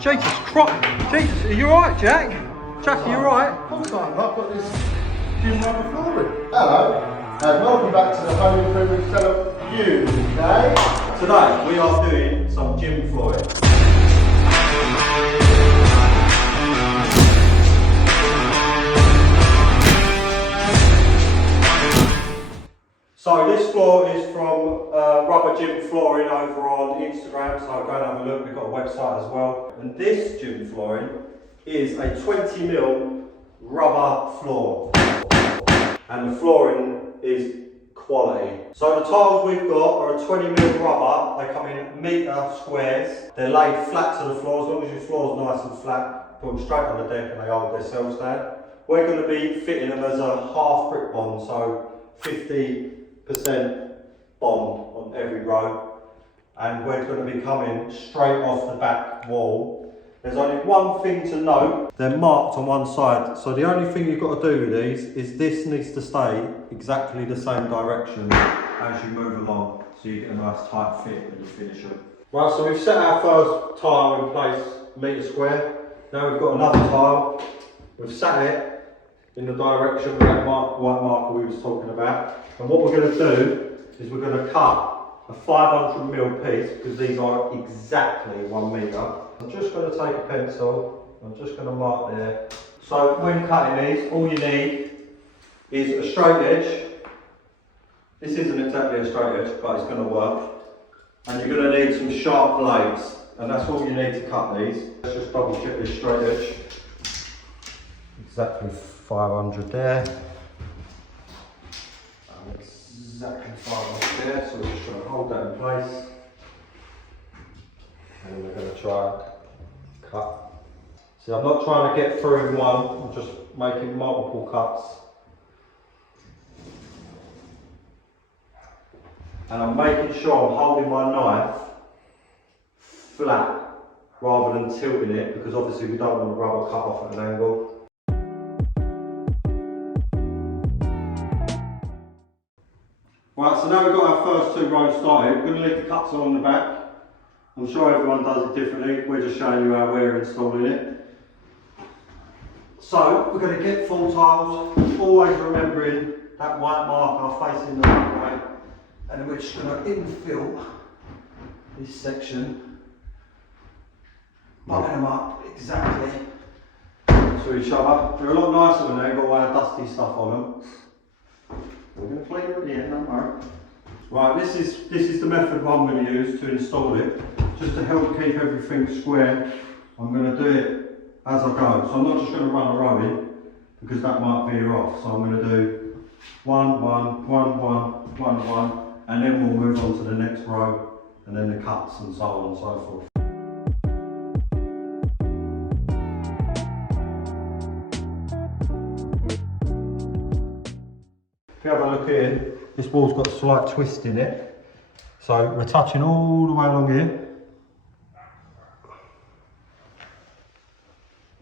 Jesus Christ! Jesus, are you alright, Jack? Jack, are you alright? I've got this gym rubber flooring. Hello, and welcome back to the Home Improvement Setup UK. Today we are doing some gym flooring. So this floor is from Rubber Gym Flooring over on Instagram, so go and have a look. We've got a website as well. And this gym flooring is a 20mm rubber floor. And the flooring is quality. So the tiles we've got are a 20mm rubber. They come in metre squares. They're laid flat to the floor. As long as your floor is nice and flat, put them straight on the deck and they hold themselves down. We're going to be fitting them as a half brick bond, so 50% bond on every row, and we're going to be coming straight off the back wall. There's only one thing to note: they're marked on one side, so the only thing you've got to do with these is this needs to stay exactly the same direction as you move along, so you get a nice tight fit when you finish them. Right, so we've set our first tile in place, metre square. Now we've got another tile. We've sat it in the direction with that white marker we was talking about. And what we're going to do is we're going to cut a 500mm piece, because these are exactly 1 metre. I'm just going to take a pencil, I'm just going to mark there. So when cutting these, all you need is a straight edge. This isn't exactly a straight edge, but it's going to work. And you're going to need some sharp blades, and that's all you need to cut these. Let's just double check this straight edge. Exactly 500 there. Exactly 500 there, so we're just going to hold that in place. And we're going to try and cut. See, I'm not trying to get through one, I'm just making multiple cuts. And I'm making sure I'm holding my knife flat rather than tilting it, because obviously we don't want the rubber cut off at an angle. Right, so now we've got our first 2 rows started. We're going to leave the cuts along the back. I'm sure everyone does it differently. We're just showing you how we're installing it. So we're going to get full tiles, always remembering that white marker facing the right way. And then we're just going to infill this section, bumping them up exactly to each other. They're a lot nicer when they've got all our dusty stuff on them. We're going to clean it at the end, don't worry. Right, this is the method I'm going to use to install it. Just to help keep everything square, I'm going to do it as I go. So I'm not just going to run a row in, because that might veer off. So I'm going to do 1, 1, 1, 1, 1, 1, and then we'll move on to the next row, and then the cuts and so on and so forth. If you have a look here, this wall's got a slight twist in it. So we're touching all the way along here.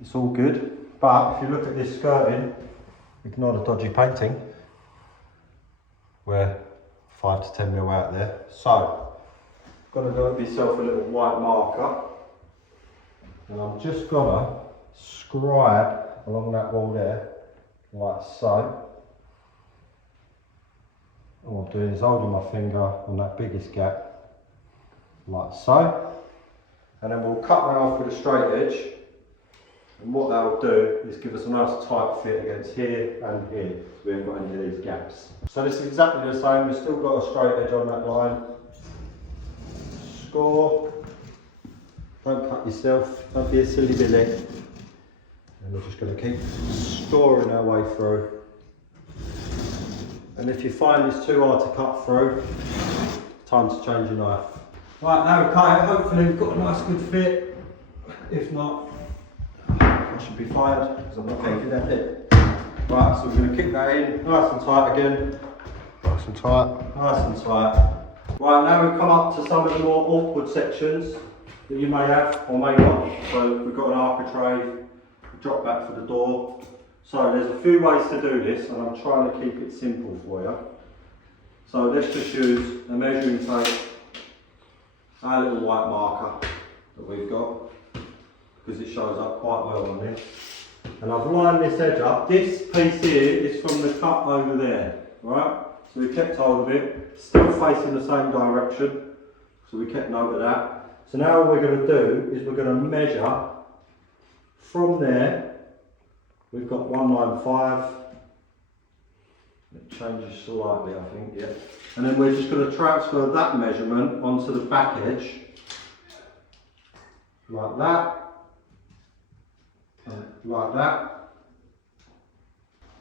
It's all good. But if you look at this skirting, ignore the dodgy painting, we're 5 to 10mm out there. So, got to go with yourself a little white marker. And I'm just gonna scribe along that wall there, like so. All I'm doing is holding my finger on that biggest gap, like so. And then we'll cut one off with a straight edge. And what that will do is give us a nice tight fit against here and here, so we haven't got any of these gaps. So this is exactly the same, we've still got a straight edge on that line. Score. Don't cut yourself, don't be a silly billy. And we're just going to keep scoring our way through. And if you find it's too hard to cut through, time to change your knife. Right, now we've cut it, hopefully we've got a nice good fit. If not, I should be fired, because I'm not very good at it. Right, so we're going to kick that in, nice and tight again. Nice and tight. Nice and tight. Right, now we've come up to some of the more awkward sections that you may have or may not. So we've got an architrave, a drop back for the door. So there's a few ways to do this, and I'm trying to keep it simple for you. So let's just use a measuring tape, our little white marker that we've got. because it shows up quite well on this. And I've lined this edge up. This piece here is from the cut over there, right? So we kept hold of it, still facing the same direction. So we kept note of that. So now what we're going to do is we're going to measure from there. We've got 195. It changes slightly, I think, yeah. And then we're just going to transfer that measurement onto the back edge, like that, and like that.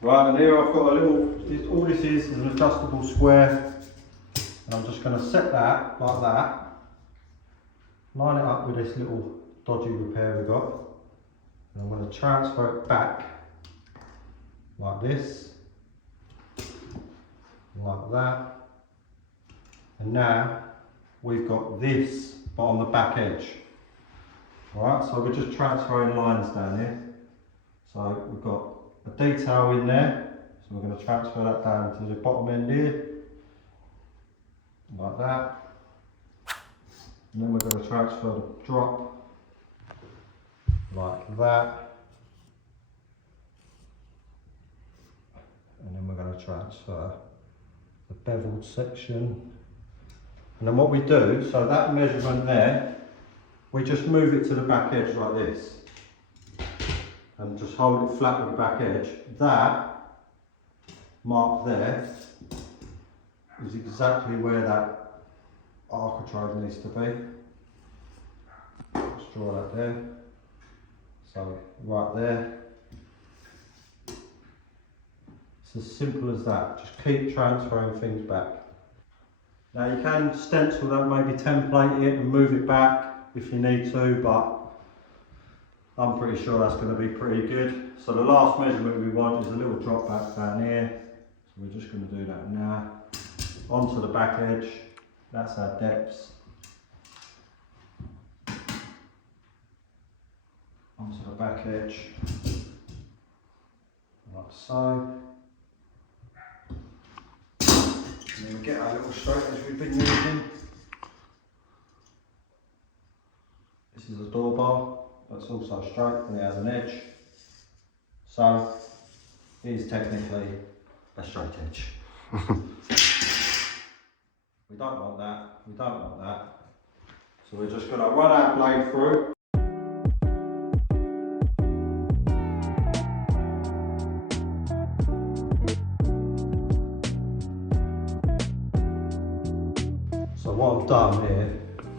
Right, and here I've got a little, all this is an adjustable square, and I'm just going to set that like that, line it up with this little dodgy repair we've got, and I'm going to transfer it back like this, like that, and now we've got this but on the back edge. Alright, so we're just transferring lines down here. So we've got a detail in there, so we're going to transfer that down to the bottom end here, like that, and then we're going to transfer the drop like that, and then we're going to transfer the beveled section, and then what we do, so that measurement there, we just move it to the back edge like this and just hold it flat with the back edge. That mark there is exactly where that architrave needs to be. Just draw that there, so right there. It's as simple as that, just keep transferring things back. Now you can stencil that, maybe template it and move it back if you need to, but I'm pretty sure that's going to be pretty good. So the last measurement we want is a little drop back down here, so we're just going to do that now. Onto the back edge, that's our depths. Onto the back edge, like so. And then we get our little straighteners we've been using. This is a door bar, that's also straight and it has an edge. So it is technically a straight edge. We don't want that, we don't want that. So we're just going to run our blade through. So what I've done here,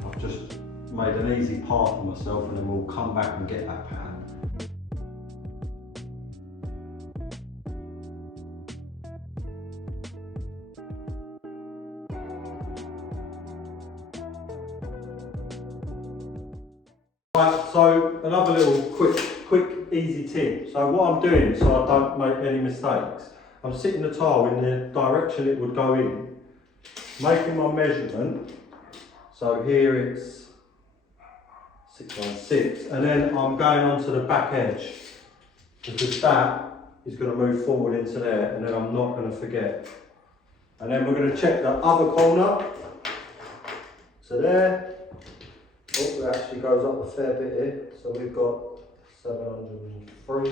I've just made an easy path for myself, and then we'll come back and get that pan. Right, so another little quick easy tip. So what I'm doing, so I don't make any mistakes, I'm sitting the tile in the direction it would go in, making my measurement. So here it's 616, and then I'm going onto the back edge, because that is going to move forward into there, and then I'm not going to forget. And then we're going to check the other corner. So there, oh, it actually goes up a fair bit here, so we've got 703.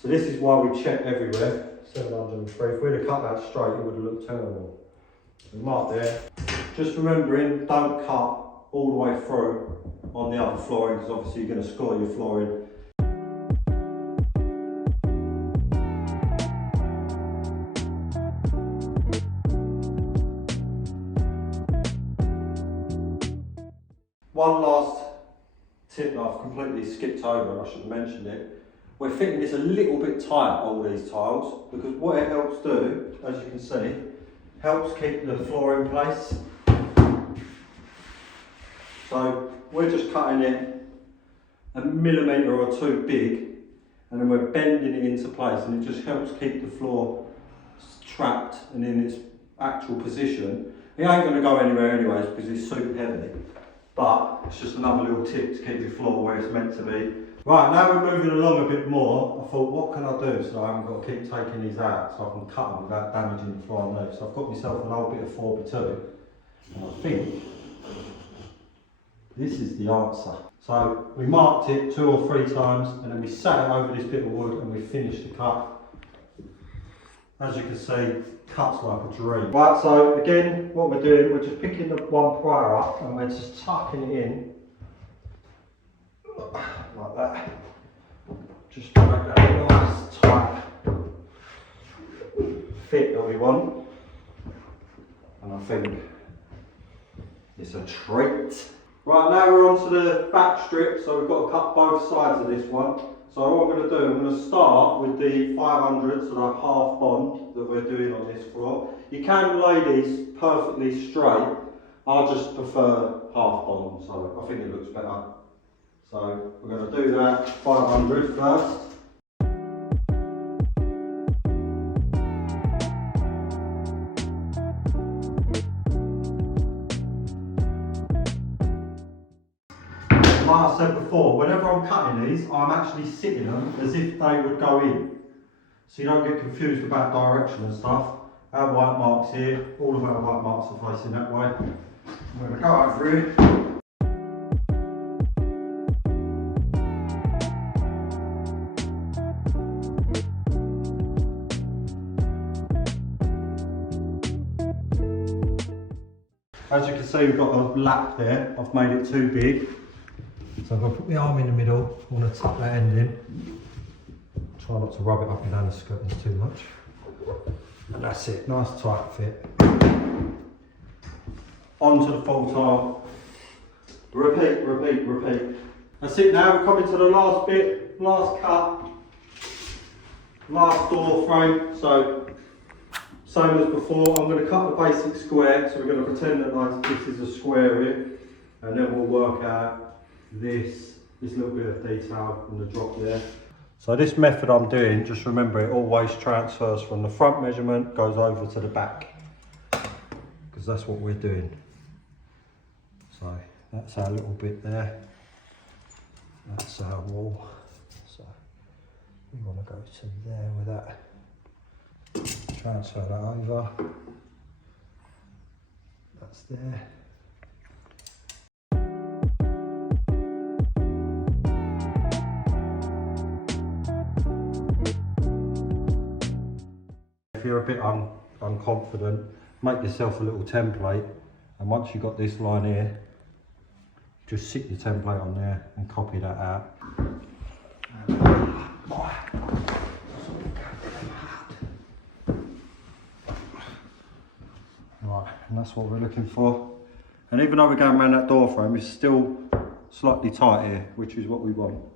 So this is why we check everywhere, 703. If we'd have cut that straight, it would have looked terrible. So mark there. Just remembering, don't cut all the way through on the other flooring, because obviously you're going to score your flooring. One last tip that I've completely skipped over, I should have mentioned it. We're fitting this a little bit tight, all these tiles, because what it helps do, as you can see, helps keep the floor in place. So we're just cutting it a millimetre or two big, and then we're bending it into place, and it just helps keep the floor trapped and in its actual position. It ain't going to go anywhere anyways because it's super heavy, but it's just another little tip to keep your floor where it's meant to be. Right, now we're moving along a bit more. I thought, what can I do so I haven't got to keep taking these out, so I can cut them without damaging the floor underneath. So I've got myself an old bit of 4x2, and I think This is the answer. So we marked it 2 or 3 times and then we sat it over this bit of wood and we finished the cut. As you can see, cuts like a dream. Right, so again, what we're doing, we're just picking the one prior up and we're just tucking it in like that. Just to make that a nice tight fit that we want. And I think it's a treat. Right, now we're on to the back strip, so we've got to cut both sides of this one. So what I'm going to do, I'm going to start with the 500, so that half bond that we're doing on this floor. You can lay these perfectly straight, I just prefer half bond, so I think it looks better. So we're going to do that 500 first. Like I said before, whenever I'm cutting these, I'm actually sitting them as if they would go in. So you don't get confused about direction and stuff. Our white marks here, all of our white marks are facing that way. I'm going to go over here. As you can see, we've got a lap there. I've made it too big. So I'm going to put my arm in the middle, I'm going to tuck that end in. Try not to rub it up and down the skirtings too much. And that's it, nice tight fit. Onto the full tile. Repeat, repeat, repeat. That's it now, we're coming to the last bit, last cut, last door frame. So, same as before, I'm going to cut the basic square. So we're going to pretend that this is a square here. And then we'll work out this little bit of detail on the drop there. So this method I'm doing, just remember it always transfers from the front measurement, goes over to the back, because that's what we're doing. So that's our little bit there, that's our wall. So we want to go to there with that, transfer that over, that's there. If you're a bit unconfident, make yourself a little template, and once you've got this line here, just stick your template on there and copy that out. Right, and that's what we're looking for. And even though we're going around that door frame, it's still slightly tight here, which is what we want.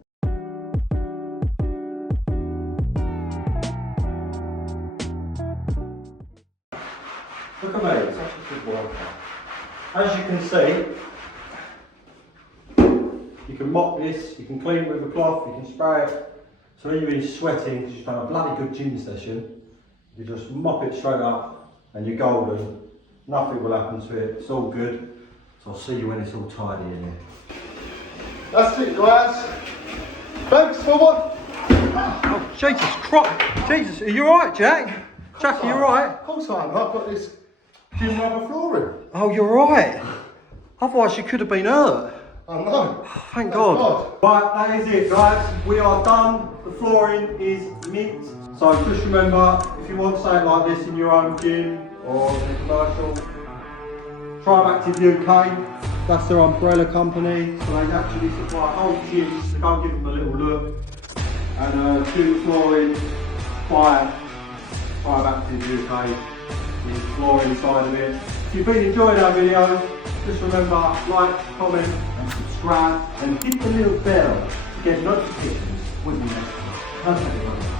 Look at me, such a good worker. As you can see, you can mop this, you can clean it with a cloth, you can spray it. So when you're sweating, because you've done a bloody good gym session, you just mop it straight up and you're golden. Nothing will happen to it, it's all good. So I'll see you when it's all tidy in here. That's it, guys. Thanks for what? Oh, Jesus Christ. Jesus, are you alright, Jack? Jack, are you alright? Of course I am. I've got this gym rubber flooring. Oh, you're right. Otherwise you could have been hurt. I know. Thank God. Right, that is it, guys. We are done. The flooring is mint. So just remember, if you want something like this in your own gym or in a commercial, Scribe Active UK. That's their umbrella company. So they actually supply whole gyms. So go and give them a little look. And gym flooring by Scribe Active UK. The flooring side of it. If you've been enjoying our videos, just remember, like, comment and subscribe and hit the little bell to get notifications when we next one.